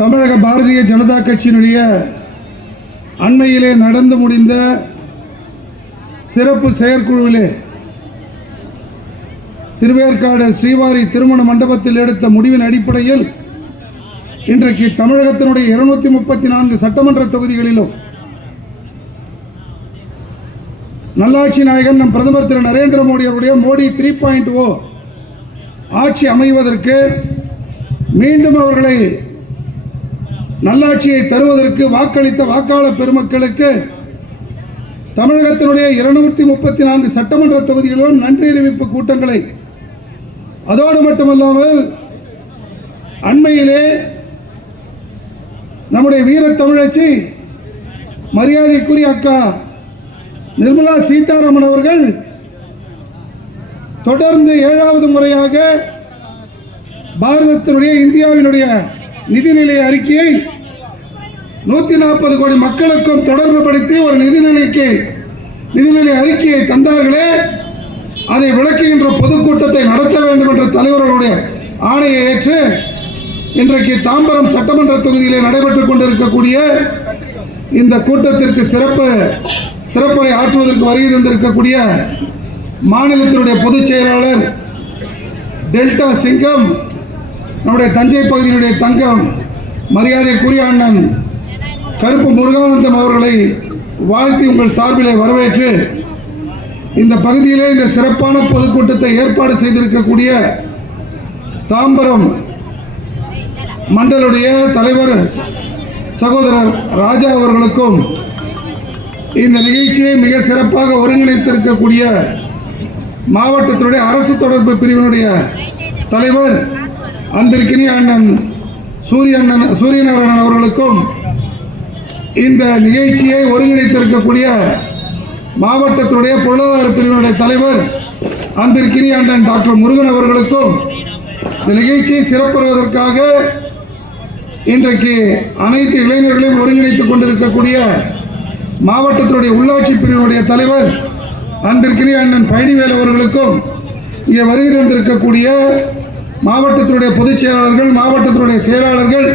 தமிழக பாரதிய ஜனதா கட்சியினுடைய அண்மையிலே நடந்து முடிந்த சிறப்பு செயற்குழுவிலே திருவேற்காடு ஸ்ரீவாரி திருமண மண்டபத்தில் எடுத்த முடிவின் அடிப்படையில் இன்றைக்கு தமிழகத்தினுடைய 234 சட்டமன்ற தொகுதிகளிலும் நல்லாட்சி நாயகன் நம் பிரதமர் திரு நரேந்திர மோடி அவருடைய மோடி 3.0 ஆட்சி அமைவதற்கு மீண்டும் அவர்களை நல்லாட்சியை தருவதற்கு வாக்களித்த வாக்காளர் பெருமக்களுக்கு தமிழகத்தினுடைய 234 சட்டமன்ற தொகுதிகளிலும் நன்றி அறிவிப்பு கூட்டங்களை, அதோடு மட்டுமல்லாமல் அண்மையிலே நம்முடைய வீர தமிழச்சி மரியாதைக்குரிய அக்கா நிர்மலா சீதாராமன் அவர்கள் தொடர்ந்து 7வது முறையாக பாரதத்தினுடைய இந்தியாவினுடைய நிதிநிலை அறிக்கையை 140 கோடி மக்களுக்கும் தொடர்பு படுத்தி ஒரு நிதிநிலை அறிக்கையை தந்தார்களே, அதை விளக்குகின்ற பொதுக்கூட்டத்தை நடத்த வேண்டும் என்ற தலைவர்களுடைய ஆணையை ஏற்று இன்றைக்கு தாம்பரம் சட்டமன்ற தொகுதியிலே நடைபெற்றுக் கொண்டிருக்கக்கூடிய இந்த கூட்டத்திற்கு சிறப்புரை ஆற்றுவதற்கு வருகை தந்திருக்கக்கூடிய மாநிலத்தினுடைய பொதுச் செயலாளர் டெல்டா சிங்கம், நம்முடைய தஞ்சை பகுதியினுடைய தங்கம் மரியாதைக்குரிய அண்ணன் கருப்பு முருகானந்தம் அவர்களை வாழ்த்தி உங்கள் சார்பிலே வரவேற்று இந்த பகுதியிலே இந்த சிறப்பான பொதுக்கூட்டத்தை ஏற்பாடு செய்திருக்கக்கூடிய தாம்பரம் மண்டலுடைய தலைவர் சகோதரர் ராஜா அவர்களுக்கும், இந்த நிகழ்ச்சியை மிக சிறப்பாக ஒருங்கிணைத்திருக்கக்கூடிய மாவட்டத்தினுடைய அரசு தொடர்பு பிரிவினுடைய தலைவர் அன்பிற்கினிய அண்ணன் சூரியநாராயணன் அவர்களுக்கும், இந்த நிகழ்ச்சியை ஒருங்கிணைத்திருக்கக்கூடிய மாவட்டத்தினுடைய பொருளாதார பிரிவினுடைய தலைவர் அன்பிற்கினிய அண்ணன் டாக்டர் முருகன் அவர்களுக்கும், இந்த நிகழ்ச்சியை சிறப்புறுவதற்காக இன்றைக்கு அனைத்து இளைஞர்களையும் ஒருங்கிணைத்துக் கொண்டிருக்கக்கூடிய மாவட்டத்தினுடைய உள்ளாட்சி பிரிவினுடைய தலைவர் அன்பிற்கினிய அண்ணன் பழனிவேல் அவர்களுக்கும், இங்கே வருகை தந்திருக்கக்கூடிய மாவட்டத்தினுடைய பொதுச் செயலாளர்கள், மாவட்டத்தினுடைய செயலாளர்கள்,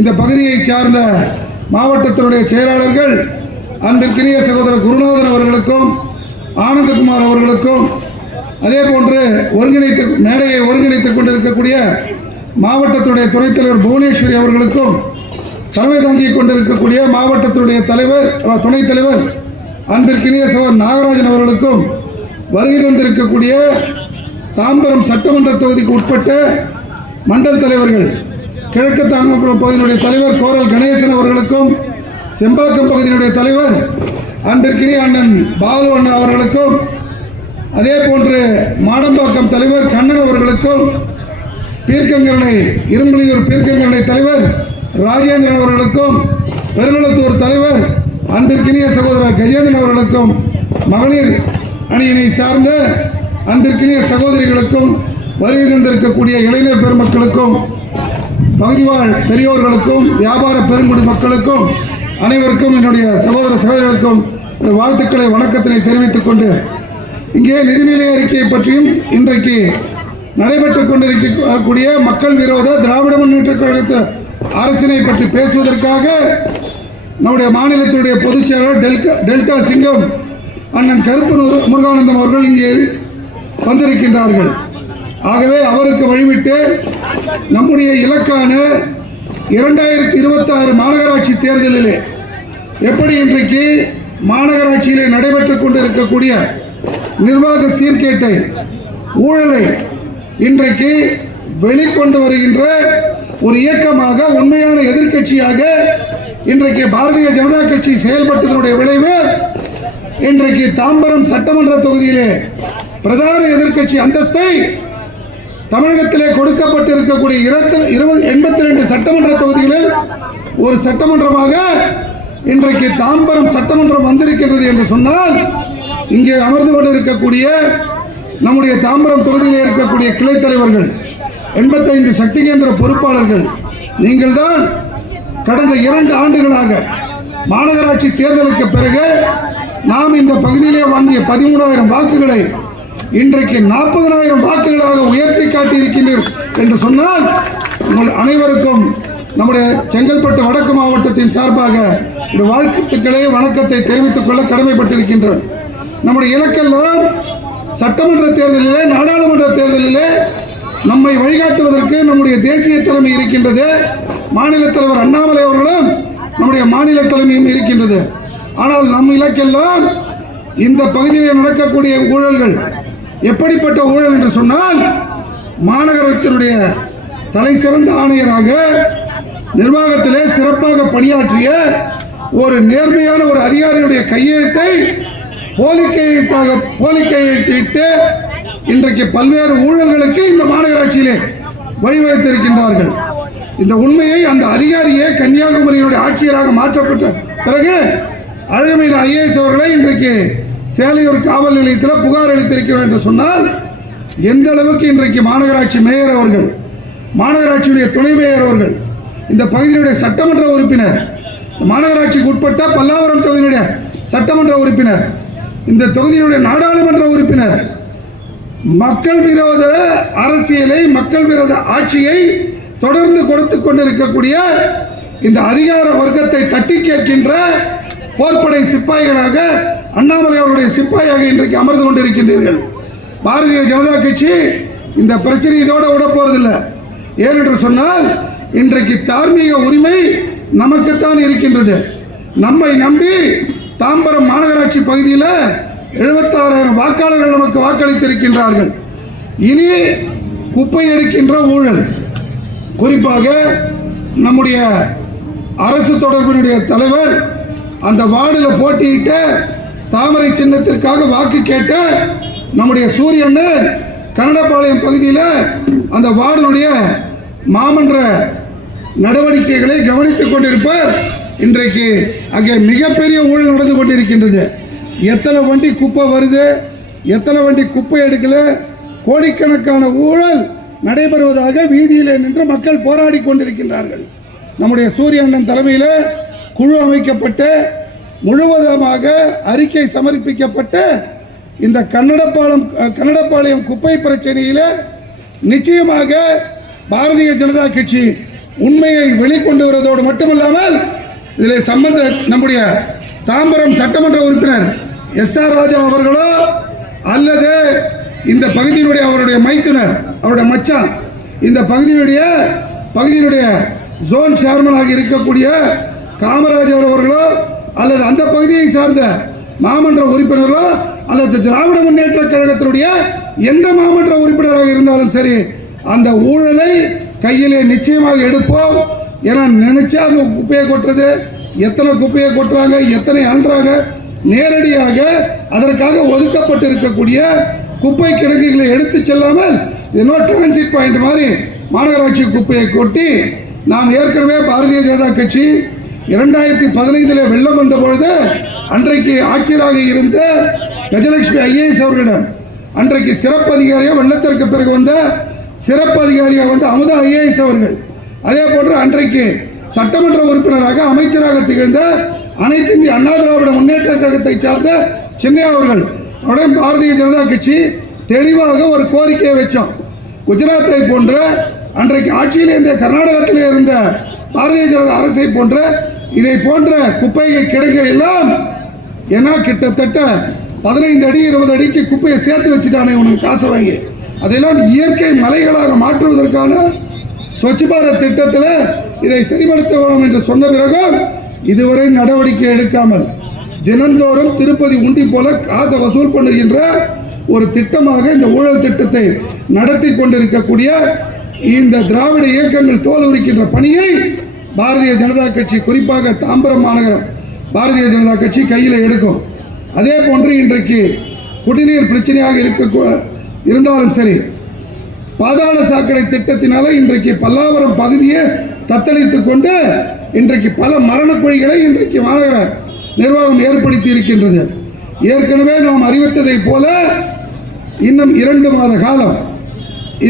இந்த பகுதியை சார்ந்த மாவட்டத்தினுடைய செயலாளர்கள், அன்பிற்கினிய சகோதரர் குருநாதன் அவர்களுக்கும், ஆனந்தகுமார் அவர்களுக்கும், அதே போன்று மேடையை ஒருங்கிணைத்துக் கொண்டிருக்கக்கூடிய மாவட்டத்தினுடைய துணைத் தலைவர் புவனேஸ்வரி அவர்களுக்கும், தலைமை தாங்கிக் கொண்டிருக்கக்கூடிய மாவட்டத்தினுடைய துணைத் தலைவர் அன்பிற்கினிய சகோதரர் நாகராஜன் அவர்களுக்கும், வருகை தந்திருக்கக்கூடிய தாம்பரம் சட்டமன்ற தொகுதிக்கு உட்பட்ட மண்டல் தலைவர்கள், கிழக்கு தாம்பரம் பகுதியினுடைய தலைவர் கோரல் கணேசன் அவர்களுக்கும், செம்பாக்கம் பகுதியினுடைய தலைவர் அன்பிற்கினிய அண்ணன் பாலு அண்ணா அவர்களுக்கும், அதே போன்று மாடம்பாக்கம் தலைவர் கண்ணன் அவர்களுக்கும், இரும்புலியூர் பீர்க்கங்கரணை தலைவர் ராஜேந்திரன் அவர்களுக்கும், பெருங்குளத்தூர் தலைவர் அன்பிற்கினிய சகோதரர் கஜேந்திரன் அவர்களுக்கும், மகளிர் அணியினை சார்ந்த அன்பிற்கினிய சகோதரிகளுக்கும், வருகை தந்திருக்கக்கூடிய இளைஞர் பெருமக்களுக்கும், பகுதிவாழ் பெரியோர்களுக்கும், வியாபார பெருங்குடி மக்களுக்கும், அனைவருக்கும் என்னுடைய சகோதரர்களுக்கும் வாழ்த்துக்களை வணக்கத்தினை தெரிவித்துக் கொண்டு, இங்கே நிதிநிலை அறிக்கையை பற்றியும் இன்றைக்கு நடைபெற்றுக் கொண்டிருக்கக்கூடிய மக்கள் விரோத திராவிட முன்னேற்ற கழகத்தில் அரசினை பற்றி பேசுவதற்காக நம்முடைய மாநிலத்தினுடைய பொதுச் செயலாளர் டெல்டா சிங்கம் அண்ணன் கருப்பு முருகானந்தம் அவர்கள் இங்கே வந்திருக்கின்றார்கள். ஆகவே அவருக்கு வழிவிட்டு நம்முடைய இலக்கான 2026 மாநகராட்சி தேர்தலிலே எப்படி இன்றைக்கு மாநகராட்சியிலே நடைபெற்றுக் கொண்டிருக்கக்கூடிய நிர்வாக சீர்கேட்டை, ஊழலை இன்றைக்கு வெளிக்கொண்டு வருகின்ற ஒரு இயக்கமாக, உண்மையான எதிர்க்கட்சியாக இன்றைக்கு பாரதிய ஜனதா கட்சி செயல்பட்டதனுடைய விளைவு இன்றைக்கு தாம்பரம் சட்டமன்ற தொகுதியிலே பிரதான எதிர்க்கட்சி அந்தஸ்தை தமிழகத்திலே கொடுக்கப்பட்டிருக்கக்கூடிய 82 சட்டமன்ற தொகுதிகளில் ஒரு சட்டமன்றமாக இன்றைக்கு தாம்பரம் சட்டமன்றம் வந்திருக்கிறது என்று சொன்னால், இங்கே அமர்ந்து கொண்டிருக்கக்கூடிய நம்முடைய தாம்பரம் தொகுதியில் இருக்கக்கூடிய கிளை தலைவர்கள், 85 சக்தி கேந்திர பொறுப்பாளர்கள், நீங்கள் தான் கடந்த 2 ஆண்டுகளாக மாநகராட்சி தேர்தலுக்கு பிறகு நாம் இந்த பகுதியிலே வாங்கிய 13,000 வாக்குகளை இன்றைக்கு 40,000 வாக்குகளாக உயர்த்தி காட்டியிருக்கின்றீர்கள் என்று சொன்னால் உங்கள் அனைவருக்கும் நம்முடைய செங்கல்பட்டு வடக்கு மாவட்டத்தின் சார்பாக இந்த வாழ்த்துக்களை வணக்கத்தை தெரிவித்துக் கொள்ள கடமைப்பட்டிருக்கின்றோம். நம்முடைய இலக்கெல்லாம் சட்டமன்ற தேர்தலிலே, நாடாளுமன்ற தேர்தலிலே நம்மை வழிகாட்டுவதற்கு நம்முடைய தேசிய தலைமை இருக்கின்றது. மாநில தலைவர் அண்ணாமலை அவர்களும் நம்முடைய மாநில தலைமையும் இருக்கின்றது. ஆனால் நம் இலக்கெல்லாம் இந்த பகுதியில் நடக்கக்கூடிய ஊழல்கள் எப்படிப்பட்ட ஊழல் என்று சொன்னால், மாநகரத்தினுடைய தலை சிறந்த ஆணையராக நிர்வாகத்திலே சிறப்பாக பணியாற்றிய ஒரு நேர்மையான ஒரு அதிகாரியுடைய கையெழுத்தை போலி கையெழுத்திட்டு இன்றைக்கு பல்வேறு ஊழல்களுக்கு இந்த மாநகராட்சியிலே வழிவகுத்திருக்கின்றார்கள். இந்த உண்மையை அந்த அதிகாரியே கன்னியாகுமரியினுடைய ஆட்சியராக மாற்றப்பட்ட பிறகு அழகமயில் ஐஏஎஸ் அவர்களை இன்றைக்கு சேலையூர் காவல் நிலையத்தில் புகார் அளித்திருக்கிறோம் என்று சொன்னால், எந்த அளவுக்கு இன்றைக்கு மாநகராட்சி மேயர் அவர்கள், மாநகராட்சியுடைய துணை மேயர் அவர்கள், இந்த பகுதியினுடைய சட்டமன்ற உறுப்பினர், மாநகராட்சிக்கு உட்பட்ட பல்லாவரம் தொகுதியினுடைய சட்டமன்ற உறுப்பினர், இந்த தொகுதியினுடைய நாடாளுமன்ற உறுப்பினர் மக்கள் விரோத அரசியலை, மக்கள் விரோத ஆட்சியை தொடர்ந்து கொடுத்து கொண்டிருக்கக்கூடிய இந்த அதிகார வர்க்கத்தை தட்டி கேட்கின்ற போர்ப்படை சிப்பாய்களாக அண்ணாமலை அவருடைய சிப்பாயாக இன்றைக்கு அமர்ந்து கொண்டிருக்கின்றீர்கள். பாரதிய ஜனதா கட்சி இந்த பிரச்சனை இதோட விட போறதில்லை. ஏனென்று சொன்னால், இன்றைக்கு தார்மீக உரிமை நமக்குத்தான் இருக்கின்றது. நம்மை நம்பி தாம்பரம் மாநகராட்சி பகுதியில் 76,000 வாக்காளர்கள் நமக்கு வாக்களித்திருக்கின்றார்கள். இனி குப்பை எடுக்கின்ற ஊழல், குறிப்பாக நம்முடைய அரசு தொடர்பினுடைய தலைவர் அந்த வார்டில் போட்டியிட்ட தாமரை சின்னத்திற்காக வாக்கு கேட்ட நம்முடைய சூரியன் கன்னடபாளையம் பகுதியில் அந்த வார்டினுடைய மாமன்ற நடவடிக்கைகளை கவனித்துக் கொண்டிருப்பார். இன்றைக்கு அங்கே மிகப்பெரிய ஊழல் நடந்து கொண்டிருக்கின்றது. எத்தனை வண்டி குப்பை வருது, எத்தனை வண்டி குப்பை எடுக்கல, கோடிக்கணக்கான ஊழல் நடைபெறுவதாக வீதியில் நின்று மக்கள் போராடி கொண்டிருக்கின்றார்கள். நம்முடைய சூரியண்ணன் தலைமையில் குழு அமைக்கப்பட்டு முழுவதுமாக அறிக்கை சமர்ப்பிக்கப்பட்டு இந்த கன்னடபாளையம் குப்பை பிரச்சனையில் நிச்சயமாக பாரதிய ஜனதா கட்சி உண்மையை வெளிக்கொண்டு வருவதோடு மட்டுமல்லாமல் இதில் நம்முடைய தாம்பரம் சட்டமன்ற உறுப்பினர் SR ராஜா அவர்களோ அல்லது இந்த பகுதியினுடைய அவருடைய மைத்துனர், அவருடைய மச்சான், இந்த பகுதியினுடைய ஜோன் சேர்மனாக இருக்கக்கூடிய காமராஜர் அவர்களோ அல்லது அந்த பகுதியை சார்ந்த மாமன்ற உறுப்பினர்களோ அல்லது திராவிட முன்னேற்ற கழகத்தினுடைய எந்த மாமன்ற உறுப்பினராக இருந்தாலும் சரி, அந்த ஊழலை கையிலே நிச்சயமாக எடுப்போம். ஏன்னா நினைச்சா அவங்க குப்பையை கொட்டுறது, எத்தனை குப்பையை கொட்டுறாங்க, எத்தனை அன்றாங்க, நேரடியாக அதற்காக ஒதுக்கப்பட்டு இருக்கக்கூடிய குப்பை கிடங்குகளை எடுத்து செல்லாமல் இன்னும் டிரான்சிட் பாயிண்ட் மாதிரி மாநகராட்சி குப்பையை கொட்டி, நாம் ஏற்கனவே பாரதிய ஜனதா கட்சி 2015 வெள்ளம் வந்த பொழுது அன்றைக்கு ஆட்சியராக இருந்த கஜலட்சுமி ஐஏஎஸ் அவர்களிடம் அன்றைக்கு சிறப்பு அதிகாரியாக, வெள்ளத்திற்கு பிறகு வந்த சிறப்பு அதிகாரியாக வந்த அமுதா ஐஏஎஸ் அவர்கள், அதே போன்று அன்றைக்கு சட்டமன்ற உறுப்பினராக அமைச்சராக திகழ்ந்த அனைத்து இந்திய அண்ணா திராவிட முன்னேற்ற கழகத்தை சார்ந்த சின்னையா அவர்கள், அவருடைய பாரதிய ஜனதா கட்சி தெளிவாக ஒரு கோரிக்கையை வச்சோம். குஜராத்தை போன்ற அன்றைக்கு ஆட்சியில் இருந்த கர்நாடகத்தில் இருந்த பாரதிய ஜனதா அரசை போன்ற இதை போன்ற குப்பை கிடங்குகள் எல்லாம், ஏன்னா கிட்டத்தட்ட 15 அடி 20 அடிக்கு குப்பையை சேர்த்து வச்சுட்டானே உனக்கு காசை வாங்கி, அதெல்லாம் இயற்கை மலைகளாக மாற்றுவதற்கான ஸ்வச் பாரத் திட்டத்தில் இதை சரிபடுத்த வேண்டும் என்று சொன்ன பிறகு இதுவரை நடவடிக்கை எடுக்காமல் தினந்தோறும் திருப்பதி உண்டி போல காசை வசூல் பண்ணுகின்ற ஒரு திட்டமாக இந்த ஊழல் திட்டத்தை நடத்தி கொண்டிருக்கக்கூடிய இந்த திராவிட இயக்கங்கள் தோல் உரிக்கின்ற பணியை பாரதிய ஜனதா கட்சி, குறிப்பாக தாம்பரம் மாநகர பாரதிய ஜனதா கட்சி கையில் எடுக்கும். அதே போன்று இன்றைக்கு குடிநீர் பிரச்சனையாக இருந்தாலும் சரி, பாதாள சாக்கடை திட்டத்தினால இன்றைக்கு பல்லாவரம் பகுதியை தத்தளித்து கொண்டு இன்றைக்கு பல மரண குழிகளை இன்றைக்கு மாநகர நிர்வாகம் ஏற்படுத்தி இருக்கின்றது. ஏற்கனவே நாம் அறிவித்ததை போல இன்னும் 2 மாத காலம்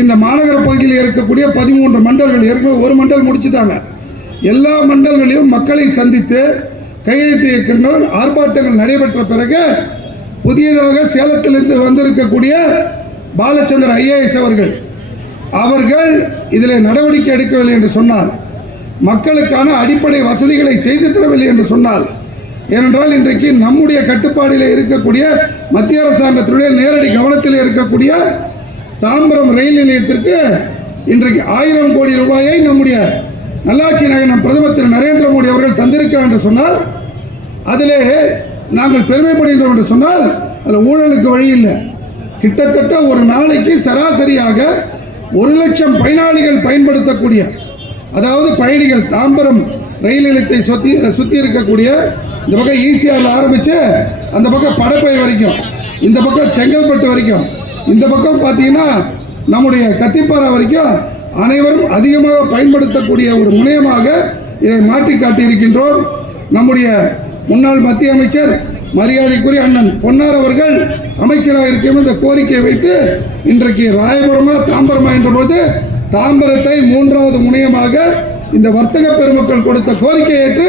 இந்த மாநகர பகுதியில் இருக்கக்கூடிய 13 மண்டல்கள், ஏற்கனவே ஒரு மண்டல் முடிச்சுட்டாங்க. எல்லா மண்டல்களையும் மக்களை சந்தித்து கையெழுத்து இயக்கங்கள், ஆர்ப்பாட்டங்கள் நடைபெற்ற பிறகு புதியதாக சேலத்திலிருந்து வந்திருக்கக்கூடிய பாலச்சந்திர ஐஏஎஸ் அவர்கள் இதில் நடவடிக்கை எடுக்கவில்லை என்று சொன்னார். மக்களுக்கான அடிப்படை வசதிகளை செய்து தரவில்லை என்று சொன்னால், ஏனென்றால் இன்றைக்கு நம்முடைய கட்டுப்பாடில் இருக்கக்கூடிய மத்திய அரசாங்கத்தினுடைய நேரடி கவனத்தில் இருக்கக்கூடிய தாம்பரம் ரயில் நிலையத்திற்கு இன்றைக்கு 1000 கோடி ரூபாயை நம்முடைய நல்லாட்சி நாயகன் பிரதமர் திரு நரேந்திர மோடி அவர்கள் தந்திருக்கிறார் என்று சொன்னால், அதிலே நாங்கள் பெருமைப்படுகின்றோம் என்று சொன்னால் அதில் ஊழலுக்கு வழி இல்லை. கிட்டத்தட்ட ஒரு நாளைக்கு சராசரியாக 1 லட்சம் பயனாளிகள் பயன்படுத்தக்கூடிய, அதாவது பயணிகள் தாம்பரம் ரயில் நிலையத்தை சுற்றி இருக்கக்கூடிய இந்த பக்கம் ஈசிஆரில் ஆரம்பித்து அந்த பக்கம் படப்பை வரைக்கும், இந்த பக்கம் செங்கல்பட்டு வரைக்கும், இந்த பக்கம் பார்த்தீங்கன்னா நம்முடைய கத்திப்பாரா வரைக்கும் அனைவரும் அதிகமாக பயன்படுத்தக்கூடிய ஒரு முனையமாக இதை மாற்றி காட்டியிருக்கின்றோம். நம்முடைய முன்னாள் மத்திய அமைச்சர் மரியாதைக்குரிய அண்ணன் பொன்னார் அவர்கள் அமைச்சராக இருக்கும் இந்த கோரிக்கையை வைத்து இன்றைக்கு ராயபுரமா தாம்பரமா என்ற போது தாம்பரத்தை 3வது முனையமாக இந்த வர்த்தக பெருமக்கள் கொடுத்த கோரிக்கையை ஏற்று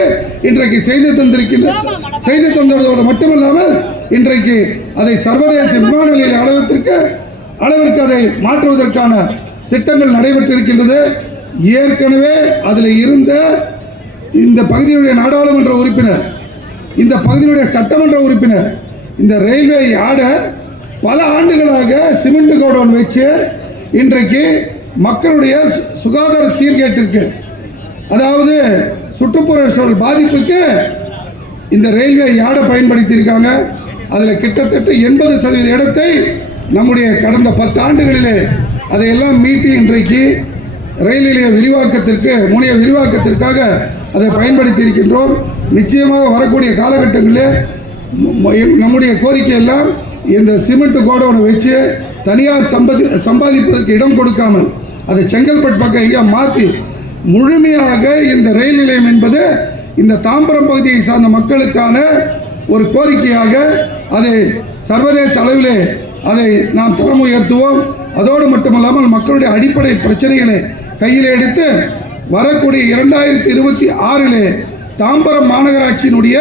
இன்றைக்கு செய்து தந்ததோடு மட்டுமல்லாமல் இன்றைக்கு அதை சர்வதேச விமான நிலைய அளவிற்கு அதை மாற்றுவதற்கான திட்டங்கள் நடைபெற்றிருக்கின்றது. ஏற்கனவே அதில் இருந்த இந்த பகுதியுடைய நாடாளுமன்ற உறுப்பினர், இந்த பகுதியுடைய சட்டமன்ற உறுப்பினர் இந்த ரயில்வே யார்டை பல ஆண்டுகளாக சிமெண்ட் கோடவுன் வச்சு இன்றைக்கு மக்களுடைய சுகாதார சீர்கேட்டிற்கு, அதாவது சுற்றுப்புற சூழல் பாதிப்புக்கு இந்த ரயில்வே யார்டை பயன்படுத்தியிருக்காங்க. அதில் கிட்டத்தட்ட 80% இடத்தை நம்முடைய கடந்த 10 ஆண்டுகளிலே அதையெல்லாம் மீட்டி இன்றைக்கு ரயில் நிலைய விரிவாக்கத்திற்கு முனைய விரிவாக்கத்திற்காக அதை பயன்படுத்தி இருக்கின்றோம். நிச்சயமாக வரக்கூடிய காலகட்டங்களில் நம்முடைய கோரிக்கை எல்லாம் இந்த சிமெண்ட் கோடவுனை வச்சு தனியார் சம்பாதிப்பதற்கு இடம் கொடுக்காமல் அதை செங்கல்பட்டு பக்கம் எங்கே மாற்றி முழுமையாக இந்த ரயில் நிலையம் என்பது இந்த தாம்பரம் பகுதியை சார்ந்த மக்களுக்கான ஒரு கோரிக்கையாக அதை சர்வதேச அளவிலே அதை நாம் தரம் உயர்த்துவோம். அதோடு மட்டுமல்லாமல் மக்களுடைய அடிப்படை பிரச்சனைகளை கையில் எடுத்து வரக்கூடிய 2026 தாம்பரம் மாநகராட்சியினுடைய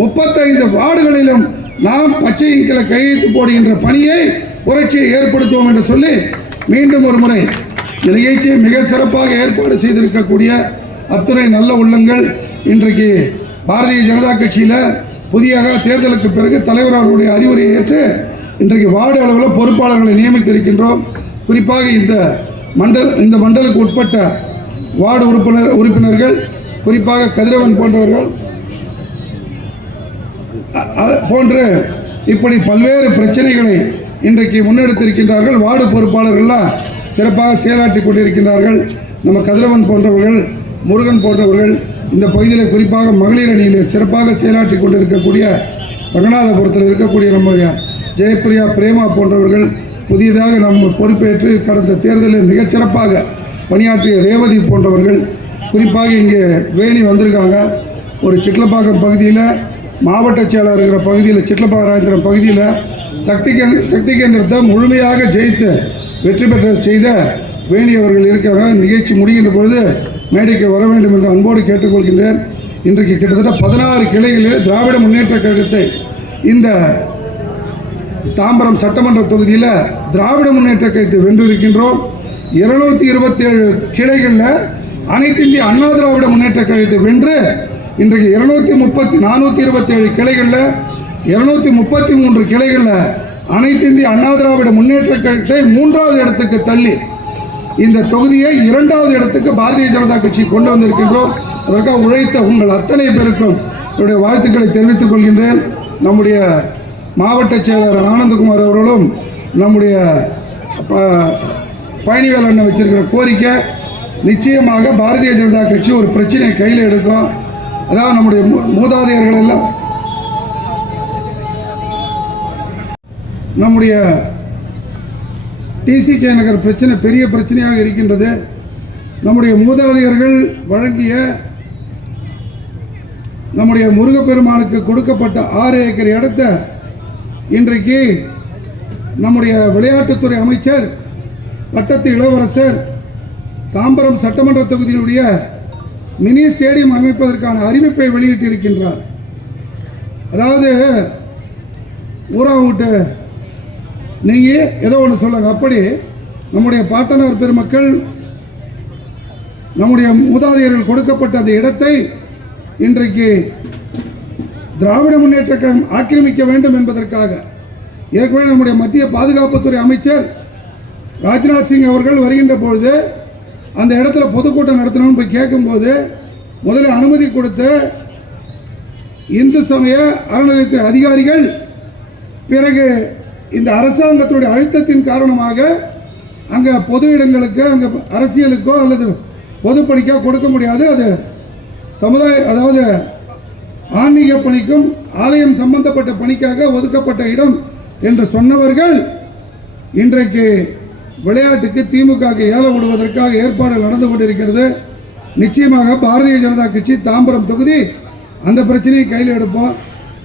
35 வார்டுகளிலும் நாம் பச்சை இங்கில் கையெழுத்து போடுகின்ற பணியை புரட்சியை ஏற்படுத்துவோம் என்று சொல்லி மீண்டும் ஒரு முறை நிகழ்ச்சியை மிக சிறப்பாக ஏற்பாடு செய்திருக்கக்கூடிய அத்துறை நல்ல உள்ளங்கள், இன்றைக்கு பாரதிய ஜனதா கட்சியில் புதியாக தேர்தலுக்கு பிறகு தலைவர் அவர்களுடைய அறிவுரையை ஏற்று இன்றைக்கு வார்டு அளவில் பொறுப்பாளர்களை நியமித்திருக்கின்றோம். குறிப்பாக இந்த மண்டலுக்கு உட்பட்ட வார்டு உறுப்பினர்கள், குறிப்பாக கதிரவன் போன்றவர்கள் போன்று இப்படி பல்வேறு பிரச்சனைகளை இன்றைக்கு முன்னெடுத்திருக்கின்றார்கள். வார்டு பொறுப்பாளர்கள்லாம் சிறப்பாக செயலாற்றி கொண்டிருக்கின்றார்கள். நம்ம கதிரவன் போன்றவர்கள், முருகன் போன்றவர்கள் இந்த பகுதியில் குறிப்பாக மகளிர் அணியில் சிறப்பாக செயலாற்றி கொண்டிருக்கக்கூடிய ரங்கநாதபுரத்தில் இருக்கக்கூடிய நம்முடைய ஜெயப்பிரியா பிரேமா போன்றவர்கள் புதியதாக நம்ம பொறுப்பேற்று கடந்த தேர்தலில் மிகச்சிறப்பாக பணியாற்றிய ரேவதி போன்றவர்கள் குறிப்பாக இங்கே வேலி வந்திருக்காங்க. ஒரு சிட்லப்பாக்கம் பகுதியில் மாவட்ட செயலாளர் இருக்கிற பகுதியில் சிட்லப்பாக்கம் பகுதியில் சக்தி கேந்திரத்தை முழுமையாக ஜெயித்து வெற்றி பெற்ற செய்த வேணி அவர்கள் இருக்காங்க. நிகழ்ச்சி முடிகின்ற பொழுது மேடைக்கு வர வேண்டும் என்று அன்போடு கேட்டுக்கொள்கின்றேன். இன்றைக்கு கிட்டத்தட்ட 16 கிளைகளில் திராவிட முன்னேற்ற கழகத்தை இந்த தாம்பரம் சட்டமன்ற தொகுதியில் திராவிட முன்னேற்ற கழகத்தை வென்றிருக்கின்றோம். 227 கிளைகளில் அனைத்து இந்திய அண்ணா திராவிட முன்னேற்ற கழகத்தை வென்று இன்றைக்கு 427 கிளைகளில் 233 கிளைகளில் அனைத்து இந்திய அண்ணா திராவிட முன்னேற்ற கழகத்தை 3வது இடத்துக்கு தள்ளி இந்த தொகுதியை 2வது இடத்துக்கு பாரதிய ஜனதா கட்சி கொண்டு வந்திருக்கின்றோம். அதற்காக உழைத்த உங்கள் அத்தனை பேருக்கும் என்னுடைய வாழ்த்துக்களை தெரிவித்துக் கொள்கின்றேன். நம்முடைய மாவட்ட செயலாளர் ஆனந்தகுமார் அவர்களும் நம்முடைய பயணிகள் அண்ணன் வச்சிருக்கிற கோரிக்கை நிச்சயமாக பாரதிய ஜனதா கட்சி ஒரு பிரச்சனையை கையில் எடுக்கும். அதாவது நம்முடைய மூதாதையர்கள் எல்லாம் நம்முடைய டிசிகே நகர் பிரச்சனை பெரிய பிரச்சனையாக இருக்கின்றது. நம்முடைய மூதாதையர்கள் வழங்கிய நம்முடைய முருகப்பெருமானுக்கு கொடுக்கப்பட்ட 6 ஏக்கர் இடத்தை இன்றைக்கு நம்முடைய விளையாட்டுத்துறை அமைச்சர் பட்டத்து இளவரசர் தாம்பரம் சட்டமன்ற தொகுதியினுடைய மினி ஸ்டேடியம் அமைப்பதற்கான அறிவிப்பை வெளியிட்டிருக்கின்றார். அதாவது ஊரா விட்டு நீங்கள் ஏதோ ஒன்று சொல்லுங்க. அப்படி நம்முடைய பாட்டனார் பெருமக்கள் நம்முடைய மூதாதையர்கள் கொடுக்கப்பட்ட அந்த இடத்தை இன்றைக்கு திராவிட முன்னேற்ற கழகம் ஆக்கிரமிக்க வேண்டும் என்பதற்காக ஏற்கனவே நம்முடைய மத்திய பாதுகாப்புத்துறை அமைச்சர் ராஜ்நாத் சிங் அவர்கள் வருகின்ற பொழுது அந்த இடத்துல பொதுக்கூட்டம் நடத்தணும்னு போய் கேட்கும்போது முதலில் அனுமதி கொடுத்த இந்து சமய அறநிலையத்துறை அதிகாரிகள் பிறகு இந்த அரசாங்கத்துடைய அழுத்தத்தின் காரணமாக அங்கே பொது இடங்களுக்கு அங்கே அரசியலுக்கோ அல்லது பொதுப்பணிக்கோ கொடுக்க முடியாது, அது சமுதாய அதாவது ஆன்மீக பணிக்கும் ஆலயம் சம்பந்தப்பட்ட பணிக்காக ஒதுக்கப்பட்ட இடம் என்று சொன்னவர்கள் இன்றைக்கு விளையாட்டுக்கு திமுக ஏல விடுவதற்காக ஏற்பாடுகள் நடந்து கொண்டிருக்கிறது. நிச்சயமாக பாரதிய ஜனதா கட்சி தாம்பரம் தொகுதி அந்த பிரச்சனையை கையில் எடுப்போம்.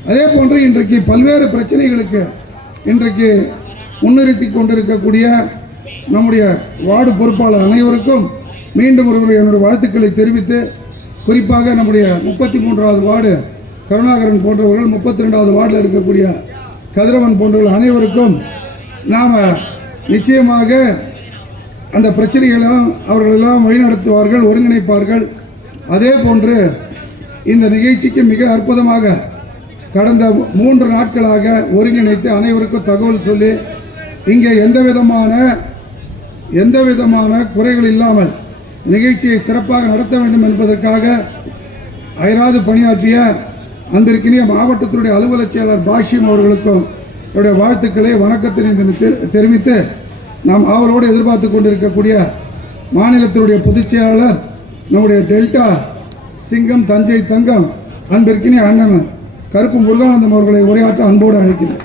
அதே போன்று இன்றைக்கு பல்வேறு பிரச்சனைகளுக்கு இன்றைக்கு முன்னிறுத்தி கொண்டிருக்கக்கூடிய நம்முடைய வார்டு பொறுப்பாளர் அனைவருக்கும் மீண்டும் ஒருமுறை என்னுடைய வாழ்த்துக்களை தெரிவித்து, குறிப்பாக நம்முடைய 33வது வார்டு கருணாகரன் போன்றவர்கள், 32வது வார்டில் இருக்கக்கூடிய கதிரவன் போன்றவர்கள் அனைவருக்கும் நாம் நிச்சயமாக அந்த பிரச்சனைகளெல்லாம் அவர்களெல்லாம் வழிநடத்துவார்கள், ஒருங்கிணைப்பார்கள். அதே போன்று இந்த நிகழ்ச்சிக்கு மிக அற்புதமாக கடந்த 3 நாட்களாக ஒருங்கிணைத்து அனைவருக்கும் தகவல் சொல்லி இங்கே எந்த விதமான குறைகள் இல்லாமல் நிகழ்ச்சியை சிறப்பாக நடத்த வேண்டும் என்பதற்காக அயராது பணியாற்றிய அன்பிற்கினிய மாவட்டத்தினுடைய அலுவலக செயலர் பாஷ்யம் அவர்களுக்கும் என்னுடைய வாழ்த்துக்களை வணக்கத்தை தெரிவித்து, நாம் அவரோடு எதிர்பார்த்து கொண்டிருக்கக்கூடிய மாநிலத்தினுடைய பொதுச் செயலாளர் நம்முடைய டெல்டா சிங்கம் தஞ்சை தங்கம் அன்பிற்கினிய அண்ணன் கருப்பு முருகானந்தம் அவர்களை உரையாற்ற அன்போடு அழைக்கிறேன்.